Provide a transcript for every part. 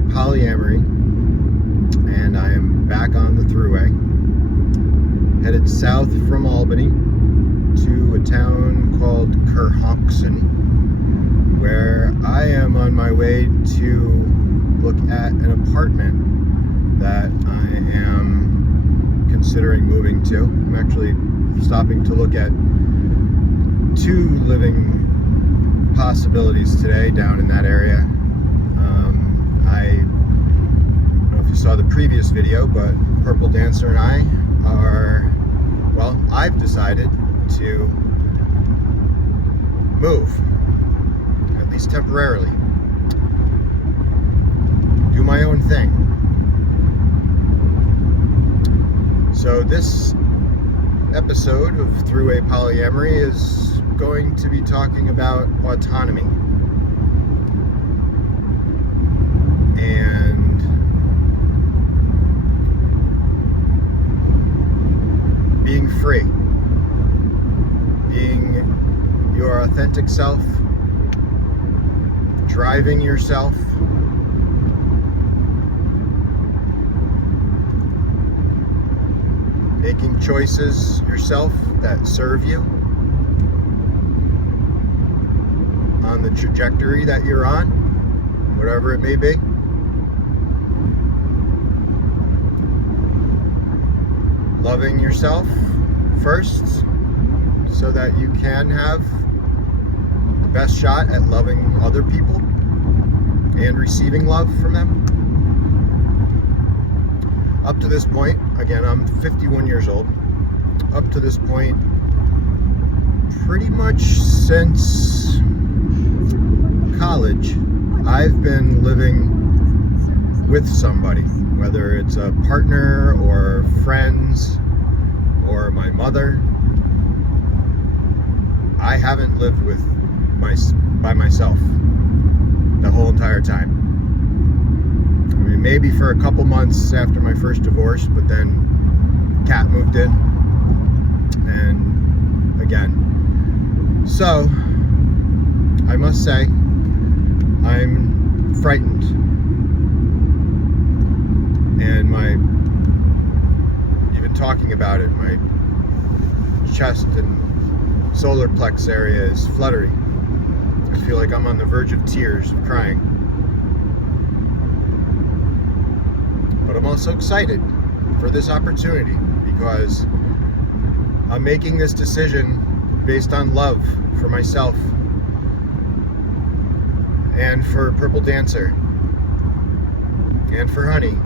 throughway polyamory, and I am back on the throughway, headed south from Albany to a town called Kerhonkson, where I am on my way to look at an apartment that I am considering moving to. I'm actually stopping to look at two living possibilities today down in that area. I don't know if you saw the previous video, but Purple Dancer and I are, well, I've decided to move, at least temporarily, do my own thing. So this episode of Throughway Polyamory is going to be talking about autonomy and being free, being your authentic self, driving yourself, making choices yourself that serve you on the trajectory that you're on, whatever it may be. Loving yourself first so that you can have the best shot at loving other people and receiving love from them. Up to this point, again, I'm 51 years old. Up to this point, pretty much since college, I've been living with somebody, whether it's a partner or friends or my mother. I haven't lived by myself the whole entire time. I mean, maybe for a couple months after my first divorce, but then Kat moved in, and again. So, I must say, I'm frightened. And even talking about it, my chest and solar plex area is fluttery. I feel like I'm on the verge of tears, of crying. But I'm also excited for this opportunity because I'm making this decision based on love for myself and for Purple Dancer and for Honey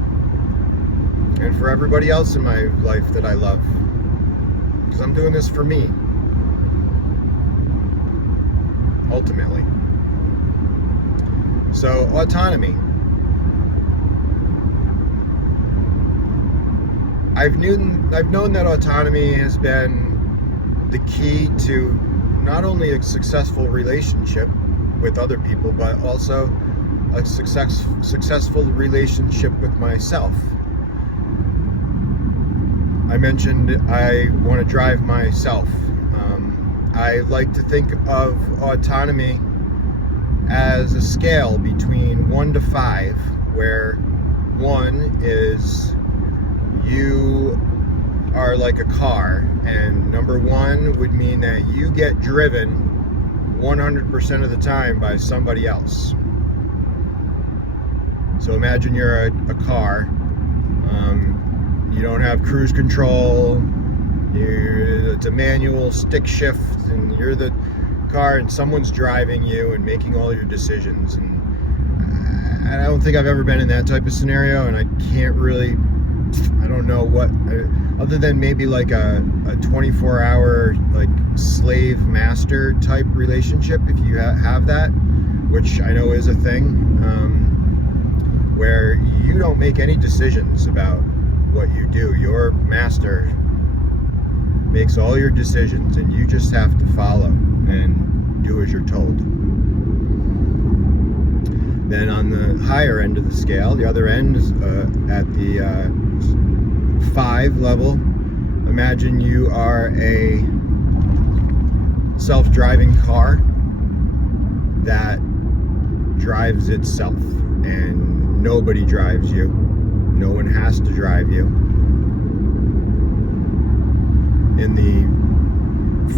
and for everybody else in my life that I love, because I'm doing this for me, ultimately. So, autonomy. I've known that autonomy has been the key to not only a successful relationship with other people, but also a successful relationship with myself. I mentioned I want to drive myself. I like to think of autonomy as a scale between 1 to 5, where 1 is you are like a car, and number 1 would mean that you get driven 100% of the time by somebody else. So imagine you're a car. You don't have cruise control. It's a manual stick shift, and you're the car, and someone's driving you and making all your decisions. And I don't think I've ever been in that type of scenario, and I don't know what, other than maybe like a 24-hour like slave master type relationship, if you have that, which I know is a thing, where you don't make any decisions about what you do. Your master makes all your decisions, and you just have to follow and do as you're told. Then on the higher end of the scale, the other end is at the 5 level. Imagine you are a self-driving car that drives itself, and nobody drives you. No one has to drive you. In the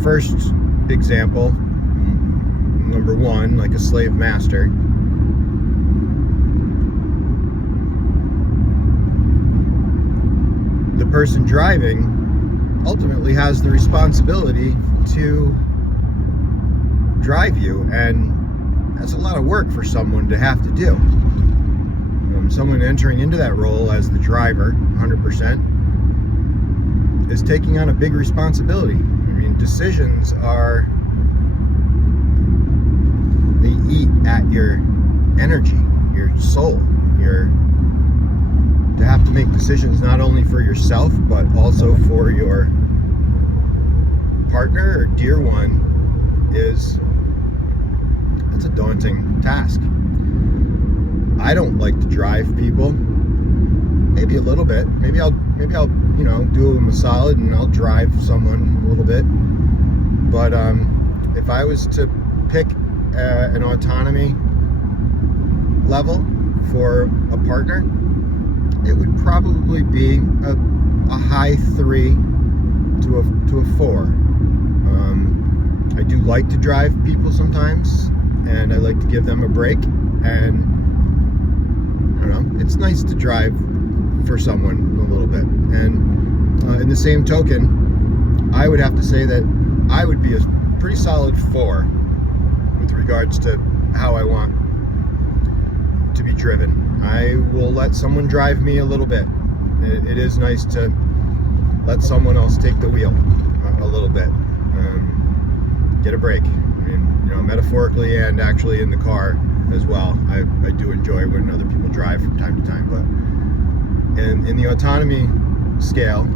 first example, number one, like a slave master, the person driving ultimately has the responsibility to drive you, and that's a lot of work for someone to have to do. Someone entering into that role as the driver 100% is taking on a big responsibility. I mean, decisions are, they eat at your energy, your soul, to have to make decisions not only for yourself but also for your partner or dear one that's a daunting task. I don't like to drive people. Maybe a little bit. Maybe I'll do them a solid and I'll drive someone a little bit. But if I was to pick an autonomy level for a partner, it would probably be a high 3 to a 4. I do like to drive people sometimes, and I like to give them a break, and I don't know, it's nice to drive for someone a little bit. And in the same token, I would have to say that I would be a pretty solid 4 with regards to how I want to be driven. I will let someone drive me a little bit. It is nice to let someone else take the wheel a little bit. Get a break. I mean, metaphorically and actually in the car as well. I do enjoy when other people drive from time to time. But in the autonomy scale,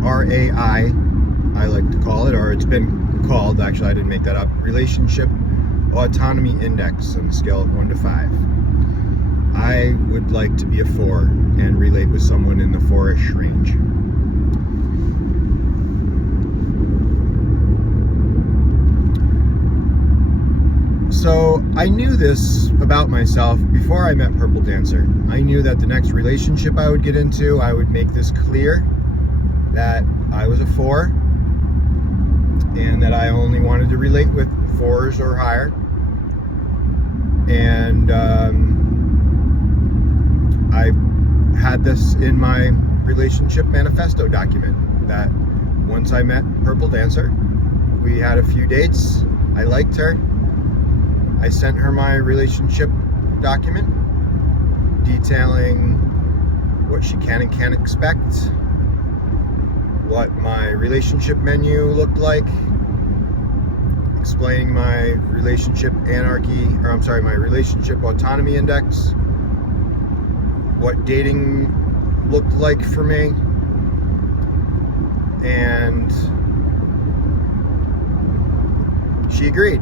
RAI, I like to call it, or it's been called, actually I didn't make that up, Relationship Autonomy Index on a scale of 1 to 5. I would like to be a 4 and relate with someone in the 4-ish range. So I knew this about myself before I met Purple Dancer. I knew that the next relationship I would get into, I would make this clear that I was a 4 and that I only wanted to relate with 4s or higher. And I had this in my relationship manifesto document that once I met Purple Dancer, we had a few dates. I liked her. I sent her my relationship document detailing what she can and can't expect, what my relationship menu looked like, explaining my relationship my relationship autonomy index, what dating looked like for me, and she agreed.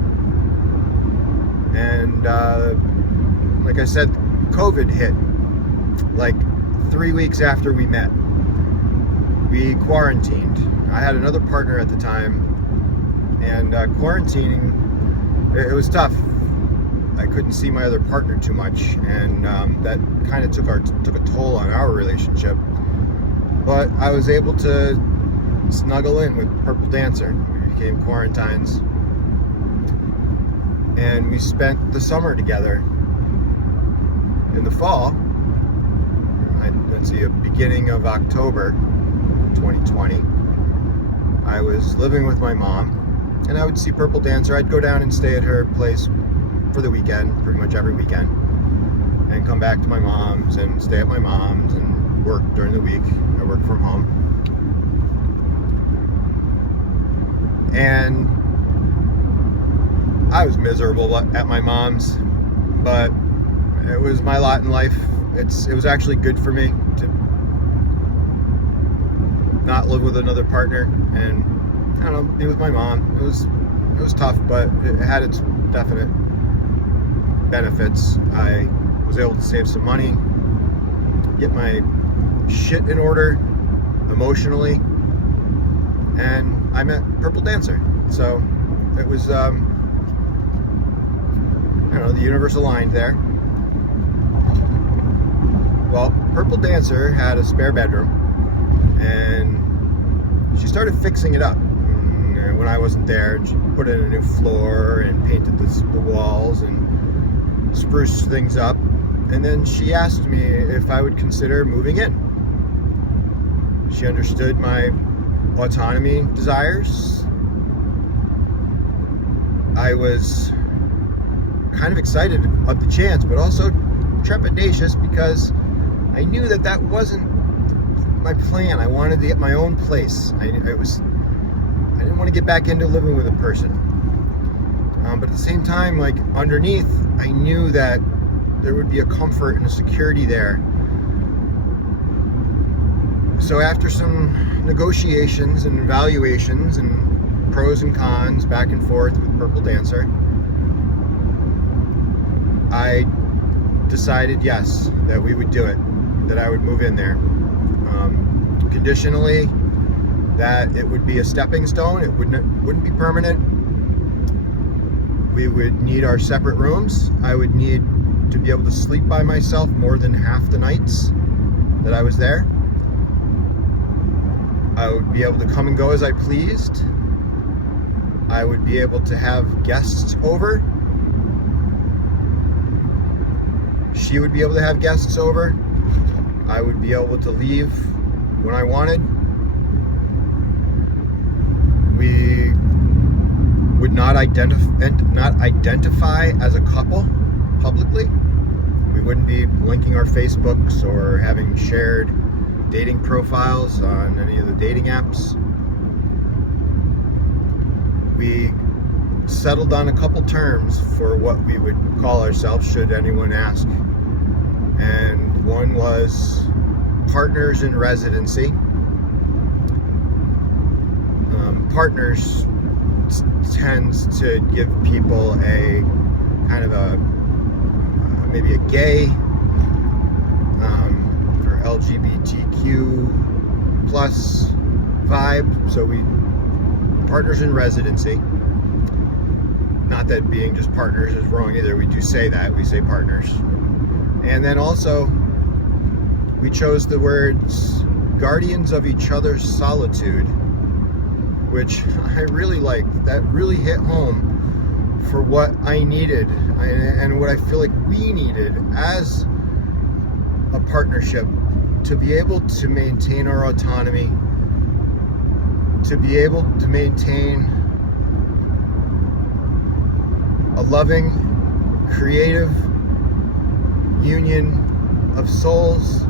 And like I said, COVID hit like 3 weeks after we met. We quarantined. I had another partner at the time, and quarantining, it was tough. I couldn't see my other partner too much, and that kind of took a toll on our relationship. But I was able to snuggle in with Purple Dancer. We became quarantines, and we spent the summer together. In the fall, beginning of October 2020, I was living with my mom, and I would see Purple Dancer. I'd go down and stay at her place for the weekend, pretty much every weekend, and come back to my mom's and stay at my mom's and work during the week. I work from home. And I was miserable at my mom's, but it was my lot in life. It was actually good for me to not live with another partner and, I don't know, be with my mom. It was tough, but it had its definite benefits. I was able to save some money, get my shit in order emotionally, and I met Purple Dancer. So it was the universe aligned there. Well, Purple Dancer had a spare bedroom, and she started fixing it up when I wasn't there. She put in a new floor and painted the walls and spruced things up. And then she asked me if I would consider moving in. She understood my autonomy desires. I was kind of excited of the chance, but also trepidatious because I knew that wasn't my plan. I wanted to get my own place. I didn't want to get back into living with a person. But at the same time, like underneath, I knew that there would be a comfort and a security there. So after some negotiations and evaluations and pros and cons back and forth with Purple Dancer, I decided yes, that we would do it, that I would move in there. Conditionally, that it would be a stepping stone. It wouldn't be permanent. We would need our separate rooms. I would need to be able to sleep by myself more than half the nights that I was there. I would be able to come and go as I pleased. I would be able to have guests over. She would be able to have guests over. I would be able to leave when I wanted. We would not identify as a couple publicly. We wouldn't be linking our Facebooks or having shared dating profiles on any of the dating apps. We settled on a couple terms for what we would call ourselves should anyone ask. And one was partners in residency. Partners tends to give people a kind of maybe a gay or LGBTQ plus vibe. So we partners in residency. Not that being just partners is wrong either. We do say that. We say partners. And then also we chose the words guardians of each other's solitude, which I really liked. That really hit home for what I needed and what I feel like we needed as a partnership, to be able to maintain our autonomy, to be able to maintain a loving, creative union of souls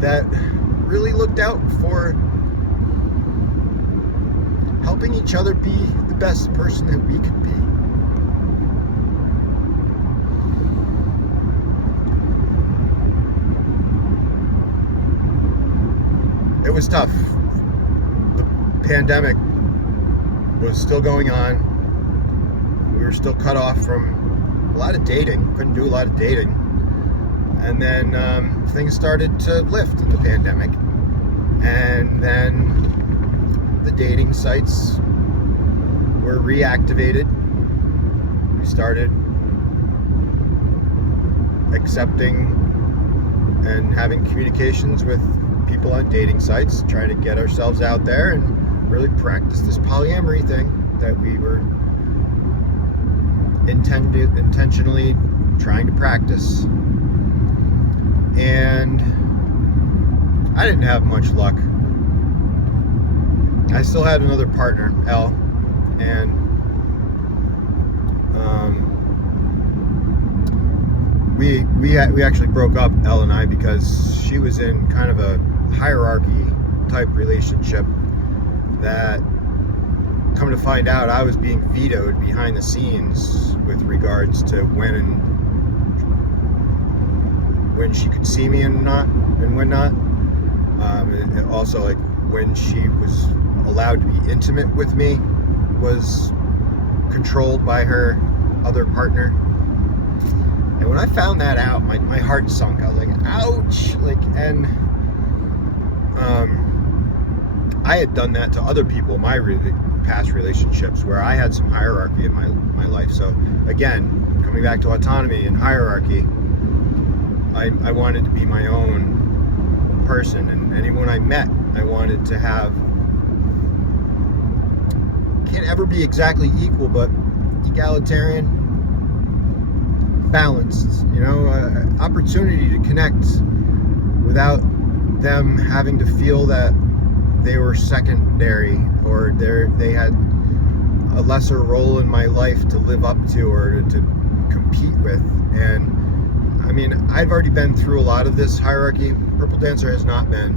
that really looked out for helping each other be the best person that we could be. It was tough. The pandemic was still going on. We were still cut off from a lot of dating. Couldn't do a lot of dating. And then things started to lift in the pandemic. And then the dating sites were reactivated. We started accepting and having communications with people on dating sites, trying to get ourselves out there and really practice this polyamory thing that we were intentionally trying to practice. And I didn't have much luck. I still had another partner, Elle, and we actually broke up, Elle and I, because she was in kind of a hierarchy type relationship that, come to find out, I was being vetoed behind the scenes with regards to when she could see me and when not. And also, like, when she was allowed to be intimate with me was controlled by her other partner. And when I found that out, my heart sunk. I was like, ouch! Like, and I had done that to other people in my past relationships where I had some hierarchy in my life. So again, coming back to autonomy and hierarchy, I wanted to be my own person, and anyone I met, I wanted to have, can't ever be exactly equal, but egalitarian, balanced, opportunity to connect without them having to feel that they were secondary or they had a lesser role in my life to live up to or to compete with. And I mean, I've already been through a lot of this hierarchy. Purple Dancer has not been.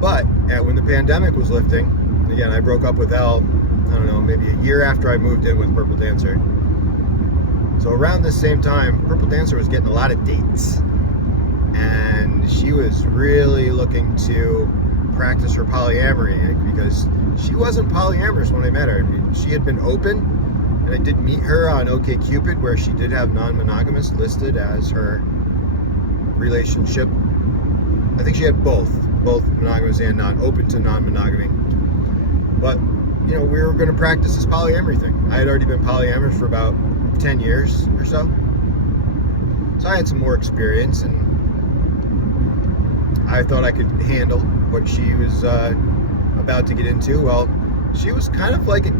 But when the pandemic was lifting, again, I broke up with Elle, I don't know, maybe a year after I moved in with Purple Dancer. So around this same time, Purple Dancer was getting a lot of dates. And she was really looking to practice her polyamory because she wasn't polyamorous when I met her. I mean, she had been open, and I did meet her on OkCupid, where she did have non-monogamous listed as her relationship. I think she had both monogamous and open to non-monogamy. But, we were going to practice this polyamory thing. I had already been polyamorous for about 10 years or so. So I had some more experience, and I thought I could handle what she was about to get into. Well, she was kind of like a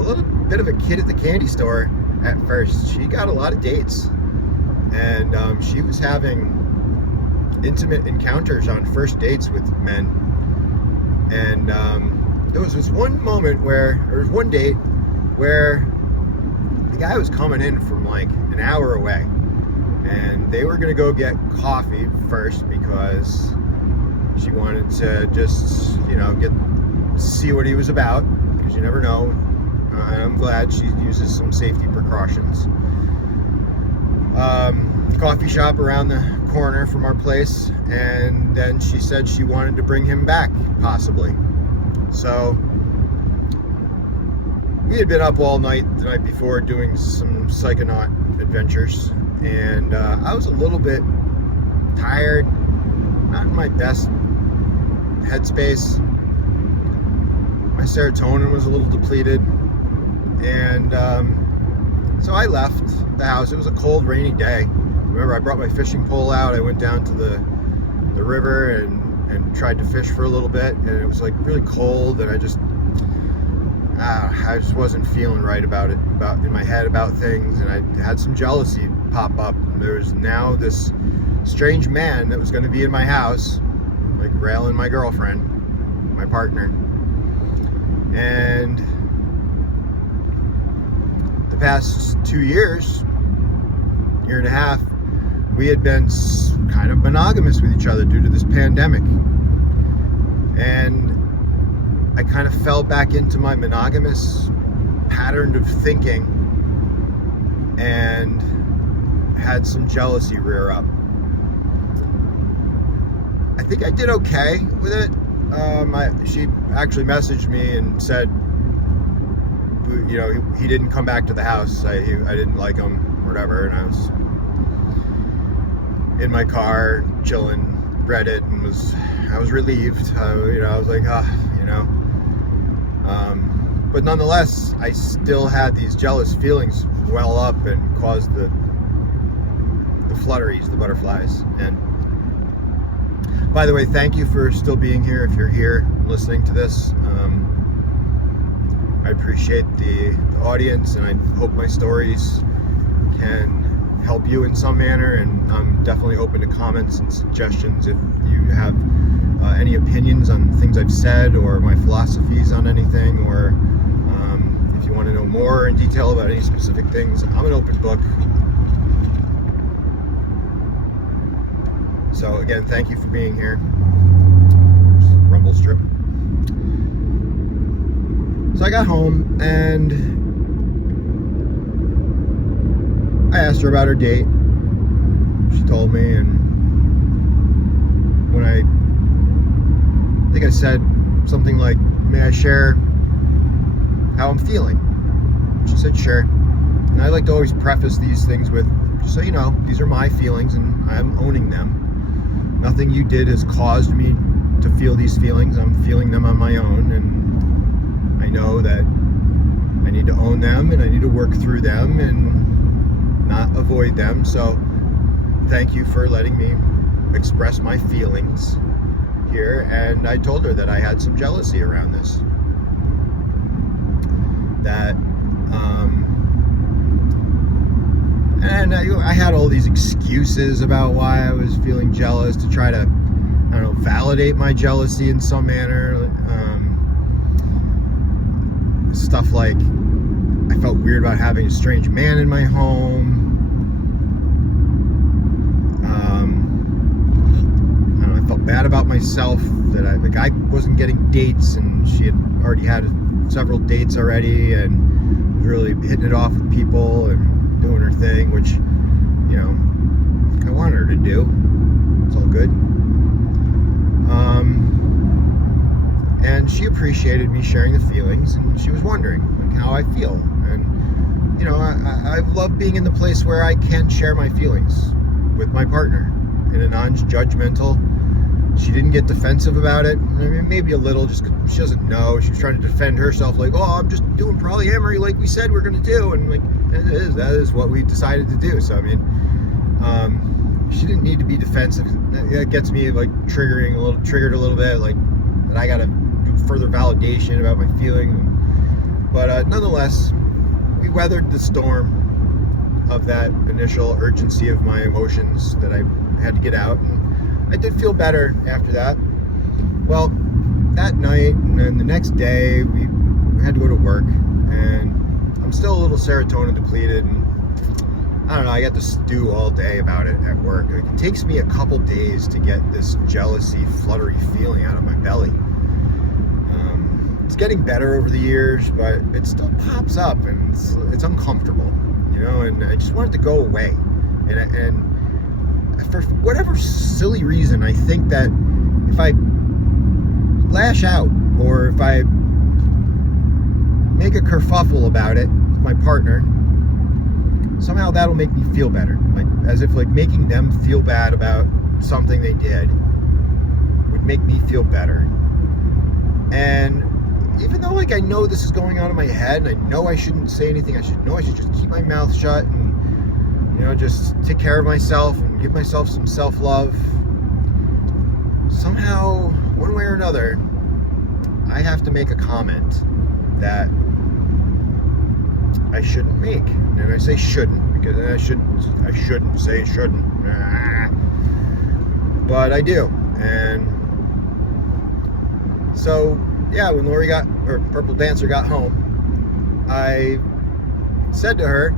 little bit of a kid at the candy store at first. She got a lot of dates, and she was having intimate encounters on first dates with men. And there was this one date where the guy was coming in from like an hour away, and they were going to go get coffee first because she wanted to just, see what he was about, because you never know. And I'm glad she uses some safety precautions. Coffee shop around the corner from our place, and then she said she wanted to bring him back, possibly. So we had been up all night the night before doing some psychonaut adventures, and I was a little bit tired, not in my best headspace. My serotonin was a little depleted, and so I left the house. It was a cold, rainy day. Remember, I brought my fishing pole out. I went down to the river and tried to fish for a little bit, and it was like really cold, and I just wasn't feeling right about in my head about things, and I had some jealousy pop up. And there was now this strange man that was going to be in my house, like railing my girlfriend, my partner. And the past 2 years, year and a half, we had been kind of monogamous with each other due to this pandemic. And I kind of fell back into my monogamous pattern of thinking and had some jealousy rear up. I think I did okay with it. She actually messaged me and said, he didn't come back to the house. I didn't like him, whatever. And I was in my car chilling, read it, and I was relieved. I was like, but nonetheless, I still had these jealous feelings well up and caused the flutteries, the butterflies. And by the way, thank you for still being here. If you're here listening to this, I appreciate the audience, and I hope my stories can help you in some manner. And I'm definitely open to comments and suggestions if you have any opinions on things I've said or my philosophies on anything, or if you want to know more in detail about any specific things. I'm an open book. So again, thank you for being here. Rumble strip. So I got home and I asked her about her date. She told me, and when I think I said something like, "May I share how I'm feeling?" She said, "Sure." And I like to always preface these things with, just so you know, these are my feelings and I'm owning them. Nothing you did has caused me to feel these feelings. I'm feeling them on my own, and I know that I need to own them, and I need to work through them and not avoid them. So thank you for letting me express my feelings here. And I told her that I had some jealousy around this. That and I had all these excuses about why I was feeling jealous to try to, I don't know, validate my jealousy in some manner. Stuff like I felt weird about having a strange man in my home. I don't know, I felt bad about myself that I wasn't getting dates, and she had already had several dates already and was really hitting it off with people and doing her thing, which, you know, I wanted her to do. It's all good. And she appreciated me sharing the feelings, and she was wondering like how I feel. And, you know, I love being in the place where I can share my feelings with my partner in a non-judgmental. She didn't get defensive about it. I mean, maybe a little, just because she doesn't know. She was trying to defend herself, like, oh, I'm just doing polyamory like we said we're going to do. And like, that is what we decided to do. So, I mean, she didn't need to be defensive. That gets me like triggered a little bit, like that I got to do further validation about my feeling. But nonetheless, we weathered the storm of that initial urgency of my emotions that I had to get out. And I did feel better after that. Well, that night and then the next day, we had to go to work, and I'm still a little serotonin depleted, and I don't know, I got to stew all day about it at work. Like, it takes me a couple days to get this jealousy, fluttery feeling out of my belly. It's getting better over the years, but it still pops up, and it's uncomfortable, you know, and I just want it to go away. And for whatever silly reason, I think that if I lash out, or if I make a kerfuffle about it with my partner, somehow that'll make me feel better. Like, as if like making them feel bad about something they did would make me feel better. And even though like I know this is going on in my head, and I know I shouldn't say anything, I should just keep my mouth shut and, you know, just take care of myself and give myself some self-love. Somehow, one way or another, I have to make a comment that I shouldn't make. And I say shouldn't because I shouldn't say shouldn't. But I do. And so, yeah, when Purple Dancer got home, I said to her,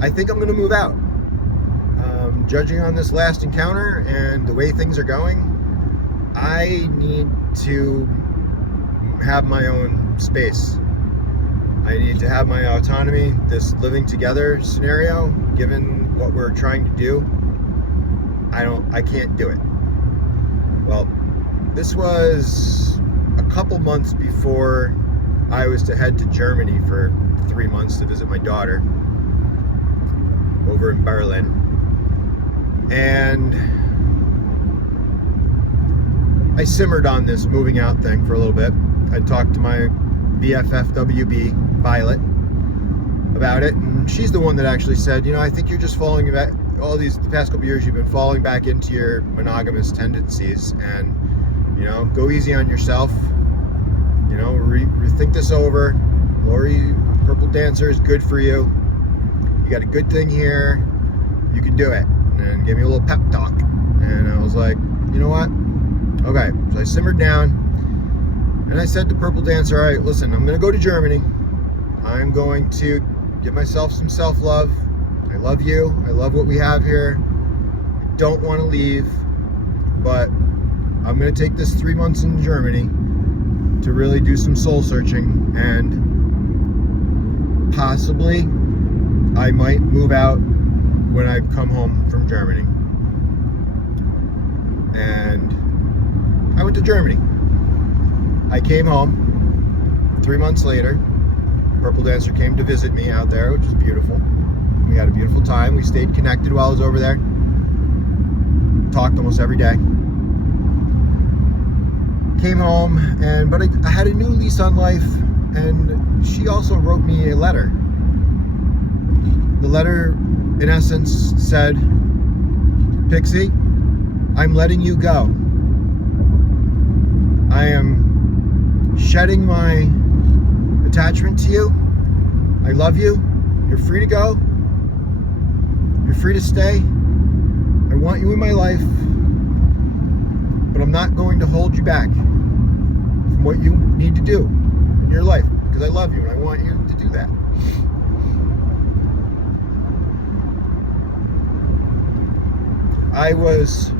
I think I'm going to move out. Judging on this last encounter and the way things are going, I need to have my own space. I need to have my autonomy. This living together scenario, given what we're trying to do, I can't do it. Well, this was a couple months before I was to head to Germany for 3 months to visit my daughter over in Berlin. And I simmered on this moving out thing for a little bit. I talked to my BFFWB, Violet, about it, and she's the one that actually said, you know, I think you're just falling back, the past couple years you've been falling back into your monogamous tendencies, and, you know, go easy on yourself, you know, rethink this over. Lori, Purple Dancer is good for you. You got a good thing here. You can do it. And gave me a little pep talk. And I was like, you know what? Okay. So I simmered down, and I said to Purple Dancer, all right, listen, I'm going to go to Germany. I'm going to give myself some self-love. I love you. I love what we have here. I don't want to leave, but I'm going to take this 3 months in Germany to really do some soul searching, and possibly I might move out when I come home from Germany. And I went to Germany. I came home 3 months later. Purple Dancer came to visit me out there, which was beautiful. We had a beautiful time. We stayed connected while I was over there. Talked almost every day. came home, but I had a new lease on life, and she also wrote me a letter. The letter, in essence, said, Pixie, I'm letting you go. I am shedding my attachment to you. I love you. You're free to go. You're free to stay. I want you in my life, but I'm not going to hold you back from what you need to do in your life, because I love you and I want you to do that. I was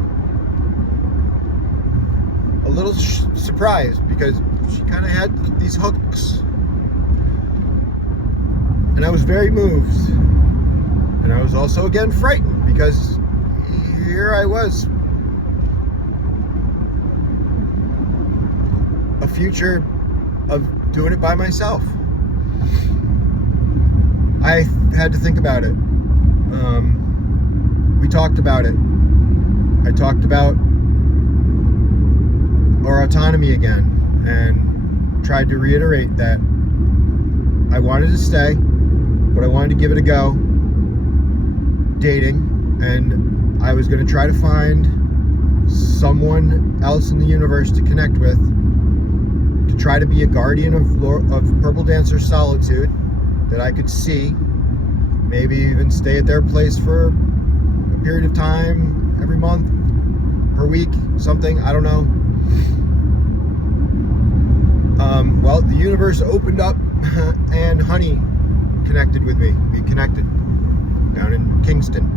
a little surprised because she kind of had these hooks, and I was very moved, and I was also again frightened because here I was, a future of doing it by myself. I had to think about it. We talked about it. I talked about our autonomy again and tried to reiterate that I wanted to stay, but I wanted to give it a go dating, and I was going to try to find someone else in the universe to connect with, to try to be a guardian of Purple Dancer's solitude that I could see, maybe even stay at their place for a period of time, every month, per week, something, I don't know. Well, the universe opened up and Honey connected with me. We connected down in Kingston.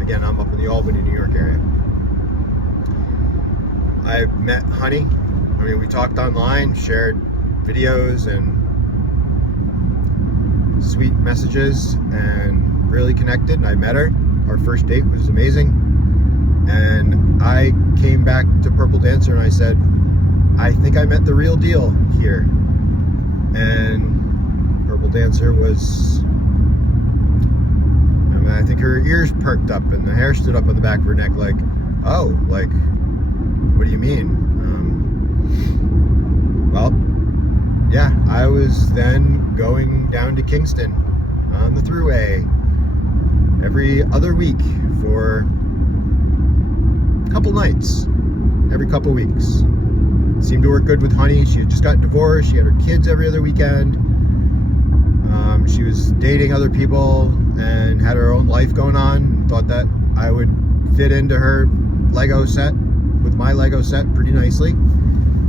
Again, I'm up in the Albany, New York area. I met Honey. I mean, we talked online, shared videos and sweet messages, and really connected, and I met her. Our first date was amazing. And I came back to Purple Dancer and I said, I think I met the real deal here. And Purple Dancer was, I think her ears perked up and the hair stood up on the back of her neck like, oh, like, what do you mean? Well, yeah, I was then going down to Kingston on the Thruway every other week for a couple nights, every couple weeks. It seemed to work good with Honey. She had just gotten divorced. She had her kids every other weekend. She was dating other people and had her own life going on. Thought that I would fit into her Lego set with my Lego set pretty nicely.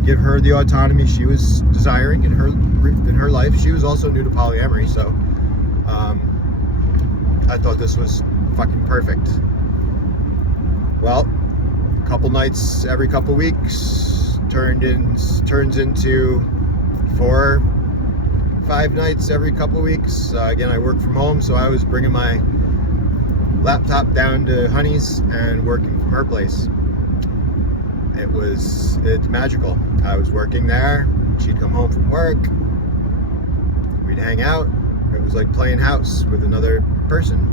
Give her the autonomy she was desiring in her life. She was also new to polyamory, so I thought this was fucking perfect. Well, a couple nights every couple weeks turns into 4-5 nights every couple weeks. Again, I work from home, so I was bringing my laptop down to Honey's and working from her place. It's magical. I was working there, she'd come home from work, we'd hang out. It was like playing house with another person.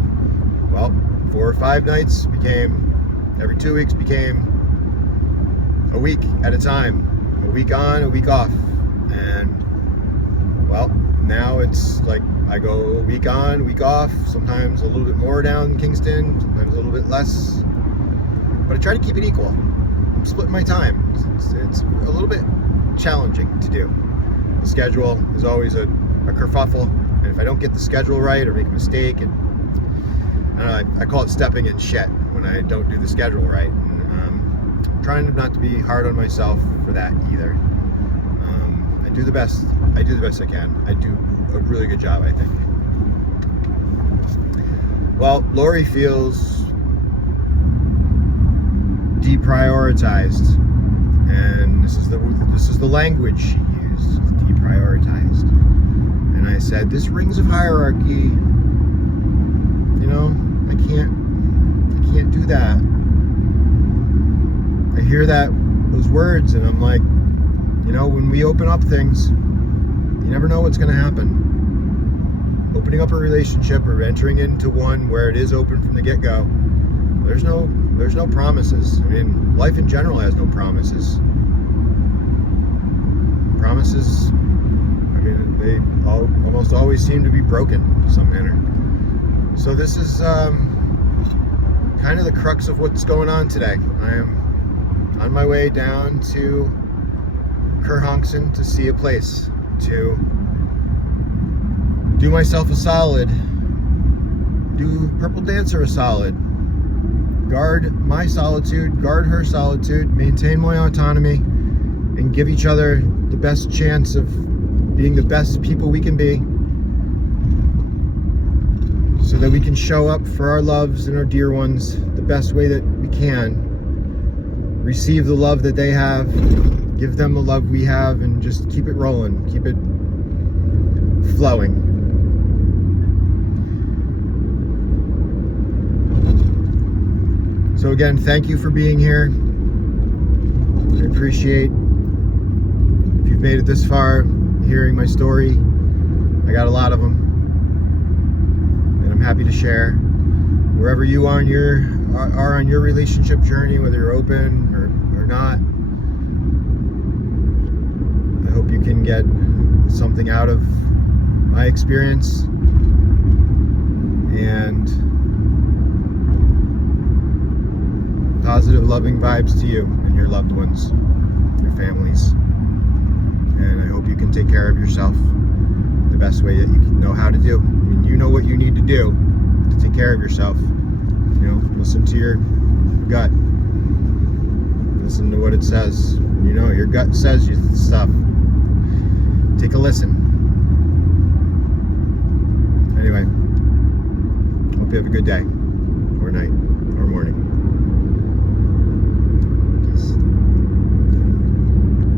Well, 4 or 5 nights every 2 weeks became a week at a time. A week on, a week off. And, well, now it's like I go a week on, a week off, sometimes a little bit more down in Kingston, sometimes a little bit less. But I try to keep it equal. I'm splitting my time. It's a little bit challenging to do. The schedule is always a kerfuffle, and if I don't get the schedule right or make a mistake, and I call it stepping in shit when I don't do the schedule right. And, I'm trying not to be hard on myself for that either. I do the best I can. I do a really good job, I think. Well, Lori feels deprioritized, and this is the language she used, deprioritized. And I said, this rings of hierarchy, I can't do that. I hear those words and I'm like, when we open up things, you never know what's going to happen. Opening up a relationship or entering into one where it is open from the get-go, there's no promises. I mean, life in general has no promises. promises, I mean, they almost always seem to be broken in some manner. So this is kind of the crux of what's going on today. I am on my way down to Kerhonkson to see a place, to do myself a solid, do Purple Dancer a solid, guard my solitude, guard her solitude, maintain my autonomy, and give each other the best chance of being the best people we can be, so that we can show up for our loves and our dear ones the best way that we can, receive the love that they have, give them the love we have, and just keep it rolling, keep it flowing. So again, thank you for being here. I appreciate if you've made it this far, hearing my story. I got a lot of them, and I'm happy to share. Wherever you are on your relationship journey, whether you're open or not, I hope you can get something out of my experience, and positive, loving vibes to you and your loved ones, your families. And I hope you can take care of yourself the best way that you know how to do. I mean, you know what you need to do to take care of yourself. You know, listen to your gut. Listen to what it says. You know, your gut says you stuff. Take a listen. Anyway, hope you have a good day or night.